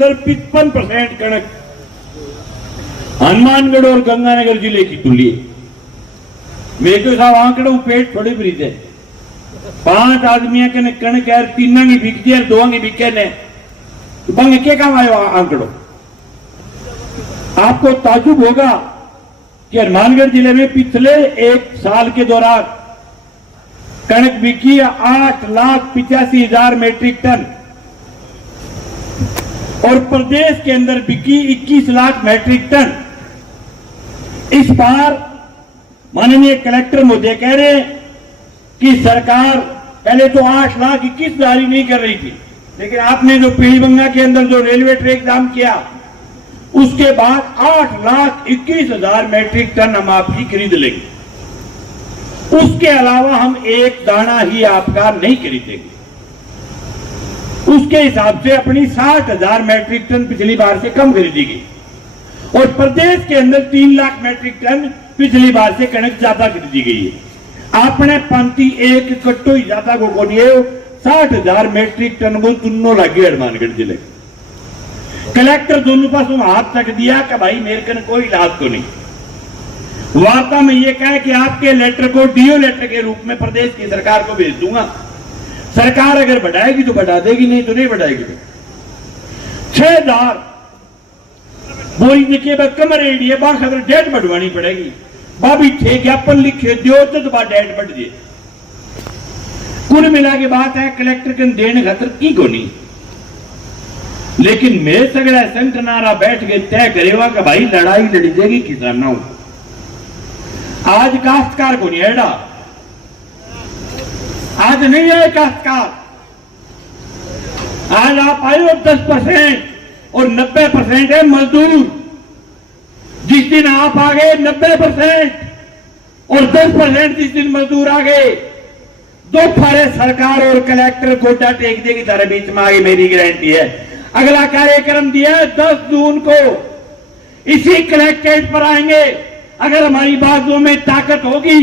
अंदर 55% कणक हनुमानगढ़ और गंगानगर जिले की तुली। मेरे को साहब आंकड़ों पेट थोड़ी बरीद है। 5 आदमियों के कणक यार 3 की बिकती है, 2 की बिके ने बंग के काम आयो आंकड़ों। आपको ताजुब होगा कि हनुमानगढ़ जिले में पिछले 1 साल के दौरान कणक बिकी 8,85,000 मैट्रिक टन और प्रदेश के अंदर बिकी 21 लाख मैट्रिक टन। इस बार माननीय कलेक्टर महोदय कह रहे कि सरकार पहले तो 8,21,000 ही नहीं कर रही थी, लेकिन आपने जो पीलीबंगा के अंदर जो रेलवे ट्रैक जाम किया उसके बाद 8,21,000 मैट्रिक टन हम आपकी खरीद लेंगे। उसके अलावा हम एक दाना ही आपका नहीं खरीदेंगे। उसके हिसाब से अपनी 60,000 मैट्रिक टन पिछली बार से कम खरीदी गई और प्रदेश के अंदर 3 लाख मैट्रिक टन पिछली बार से कणक ज्यादा खरीदी गई है। आपने पंक्ति एक कट्टो ही ज्यादा को बोलिए 60,000 मैट्रिक टन को दोनों लगे हनुमानगढ़ जिले। कलेक्टर दोनों पास हाथ तक दिया कि भाई मेरे कन कोई इलाज को नहीं। वार्ता में यह कहा कि आपके लेटर को डीओ लेटर के रूप में प्रदेश की सरकार को भेज दूंगा। सरकार अगर बढ़ाएगी तो बढ़ा देगी, नहीं तो नहीं बढ़ाएगी। 6,000 बोरी देखिए कमर एडी है, बाखबर डेट बढ़वानी पड़ेगी। बाबी थे ज्ञापन लिखे दियो तो बा डेट बढ़ जाए। कुल मिला के बात है कलेक्टर के देने खतर की को नहीं, लेकिन मेरे सगड़ा संत नारा बैठ के तय करेगा कि भाई लड़ाई लड़ी जाएगी किसानों। आज काश्तकार को नहीं एड़ा, आज नहीं है काश्तकार। आज आप आयो 10% और 90% है मजदूर। जिस दिन आप आ गए 90% और 10% जिस दिन मजदूर आ गए, दो फारे सरकार और कलेक्टर गोड्डा टेक देगी तारे बीच में आगे, मेरी गारंटी है। अगला कार्यक्रम दिया है 10 जून को, इसी कलेक्ट्रेट पर आएंगे। अगर हमारी बाजुओं में ताकत होगी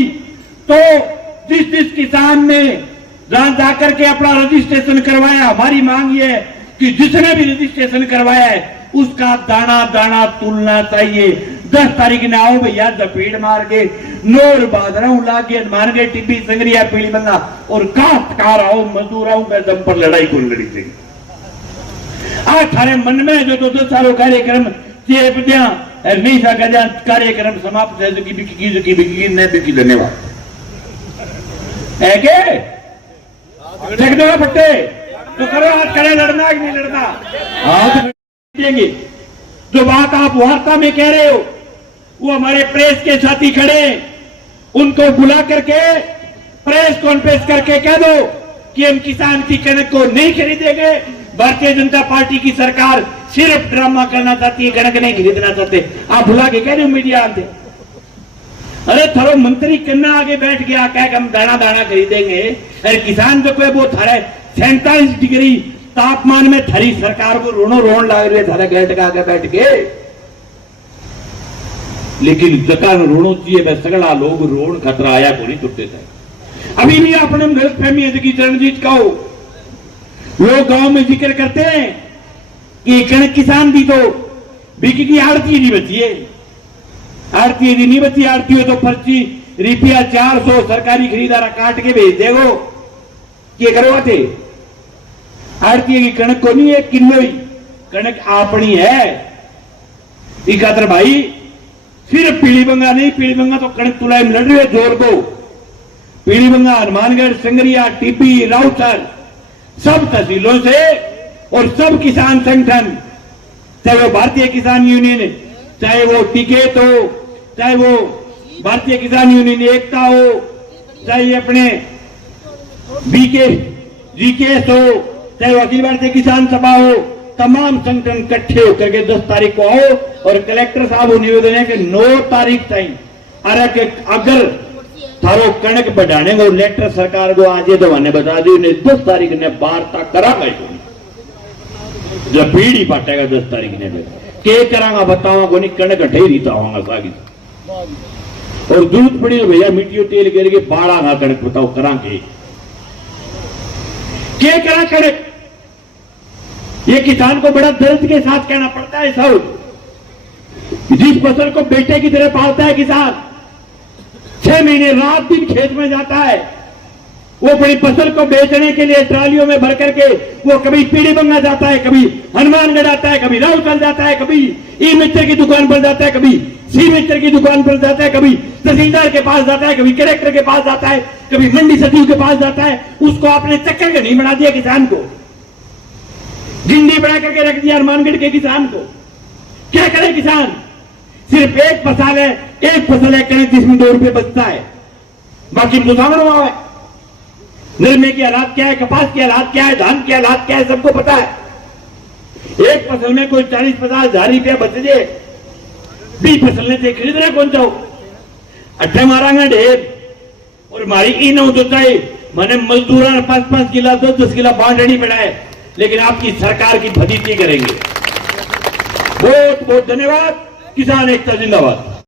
तो जिस किसान ने जहां जाकर के अपना रजिस्ट्रेशन करवाया, हमारी मांग ये है कि जिसने भी रजिस्ट्रेशन करवाया है उसका दाना दाना तुलना चाहिए। 10 तारीख ने आओ भैया, जपेड़ मार के नोर बादरा लागे हनुमानगढ़, टिब्बी, संगरिया, पीलीबंगा और काश्तकार आओ, मजदूर आओ, मैं दम पर लड़ाई को लड़ी थी। आज थारे मन में जो 10 सालों कार्यक्रम चेप दिया नहीं सका, कार्यक्रम समाप्त है। की बिकी नहीं बिकी, धन्यवाद है के फट्टे तो करो, हाथ खड़े, लड़ना कि नहीं लड़ना? हाँ देंगे। जो बात आप वार्ता में कह रहे हो वो हमारे प्रेस के साथी खड़े, उनको बुला करके प्रेस कॉन्फ्रेंस करके कह दो कि हम किसान की कणक को नहीं खरीदेंगे। भारतीय जनता पार्टी की सरकार सिर्फ ड्रामा करना चाहती है, कणक नहीं खरीदना चाहते। आप बुला के कह रहे हो मीडिया आते, अरे थारो मंत्री कन्ना आगे बैठ गया कह हम दाना दाना खरीदेंगे। अरे किसान जो कोई वो थारे 47 डिग्री तापमान में थारी सरकार को रोनो रोन लाग रहे थारे गेट का आगे बैठ के। लेकिन जकान रोनो चाहिए वह सगड़ा लोग रोन खतरा आया को नहीं तुरते थे। अभी भी अपने गलत फहमी है कि रणजीत कहो लोग गांव में जिक्र करते हैं कि कणक किसान भी तो बिकी की आड़ती नहीं बची है, आड़ती यदि नहीं बची, आड़ती हो तो पर्ची रुपया 400 सरकारी खरीदारा काट के भेज देगो। ये करवाते आड़ती की कणक को नहीं है, किलो ही कणक अपनी है। इकातर भाई सिर्फ पीलीबंगा नहीं, पीलीबंगा तो कणक तुलाई में लड़ रही है जोर को। पीलीबंगा, हनुमानगढ़, संगरिया, टिब्बी, राउतर सब तहसीलों से और सब किसान संगठन, चाहे वो भारतीय किसान यूनियन, चाहे वो टिकेत हो, चाहे वो भारतीय किसान यूनियन एकता हो, चाहे अपने जीकेएस हो, चाहे वो अखिल भारतीय किसान सभा हो, तमाम संगठन इकट्ठे होकर के 10 तारीख को आओ और कलेक्टर साहब को निवेदन है कि 9 तारीख तक अगर थारो कणक बढ़ाने को लेटर सरकार को आज ये दवाने बता दी, उन्हें 10 तारीख ने वार्ता करांगा। जब पीढ़ी पाटेगा 10 तारीख ने के करांगा बतावा को नहीं, कणक हटे रीता होगा सागी और दूध पड़ी तो भैया मिट्टी तेल करके बाड़ा कणक बताओ करांगे के करा कणक। ये किसान को बड़ा दर्द के साथ कहना पड़ता है सब। जिस फसल को बेटे की तरह पालता है किसान, 6 महीने रात दिन खेत में जाता है, वो अपनी फसल को बेचने के लिए ट्रालियों में भर करके वो कभी पीड़ी बंगा जाता है, कभी हनुमानगढ़ आता है, कभी राउतल जाता है, कभी ई मित्र की दुकान पर जाता है, कभी सी मित्र की दुकान पर जाता है, कभी तहसीलदार के पास जाता है, कभी कलेक्टर के पास जाता है, कभी मंडी सचिव के पास जाता है। उसको आपने चक्कर का नहीं बना दिया किसान को, गिंडी बना करके रख दिया हनुमानगढ़ के किसान को। क्या करे किसान? सिर्फ एक फसल है, एक फसल है कहीं जिसमें 2 रुपए बचता है, बाकी मुसावर हुआ है। निर्मे की हालात क्या है, कपास की हालात क्या है, धान की हालात क्या है, सबको पता है। एक फसल में कोई 40-50 हजार रुपया बच जाए, 20 फसल ने खरीदना कौन चाहो, अट्ठे मारांगे ढेर। और हमारी इन होता है मैंने मजदूरा 5-5 किला 10-10 किला बांटनी पड़ा है, लेकिन आपकी सरकार की फजीती करेंगे। बहुत बहुत धन्यवाद। किसान एकता जिंदाबाद।